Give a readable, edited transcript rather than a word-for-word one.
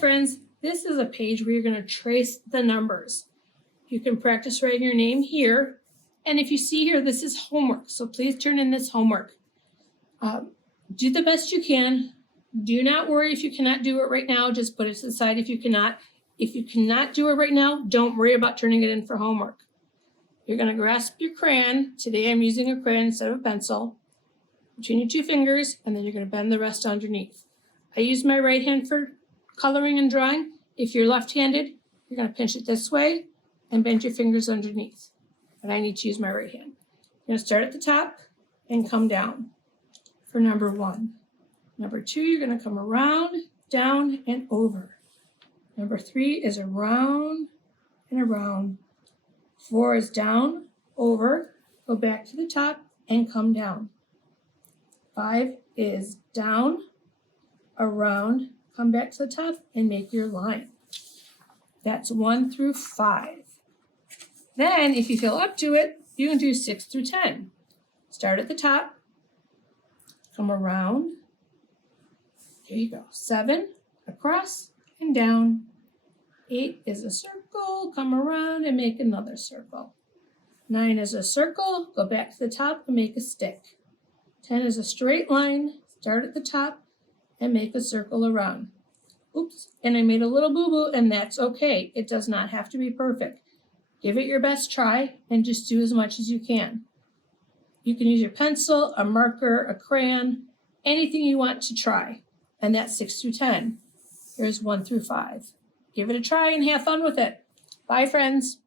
friends, this is a page where you're going to trace the numbers. You can practice writing your name here. And if you see here, this is homework. So please turn in this homework. Do the best you can. Do not worry if you cannot do it right now. Just put it to the side if you cannot. If you cannot do it right now, don't worry about turning it in for homework. You're going to grasp your crayon. Today I'm using a crayon instead of a pencil. Between your two fingers, and then you're going to bend the rest underneath. I use my right hand for coloring and drawing. If you're left-handed, you're going to pinch it this way and bend your fingers underneath. But I need to use my right hand. You're going to start at the top and come down for number 1. Number 2, you're going to come around, down, and over. Number 3 is around and around. 4 is down, over, go back to the top, and come down. 5 is down, around, come back to the top, and make your line. That's 1 through 5. Then, if you feel up to it, you can do 6 through 10. Start at the top, come around. There you go. 7, across and down. 8 is a circle, come around and make another circle. 9 is a circle, go back to the top and make a stick. 10 is a straight line, start at the top and make a circle around. Oops, and I made a little boo-boo, and that's okay. It does not have to be perfect. Give it your best try and just do as much as you can. You can use your pencil, a marker, a crayon, anything you want to try. And that's 6 through 10. Here's 1 through 5. Give it a try and have fun with it. Bye, friends.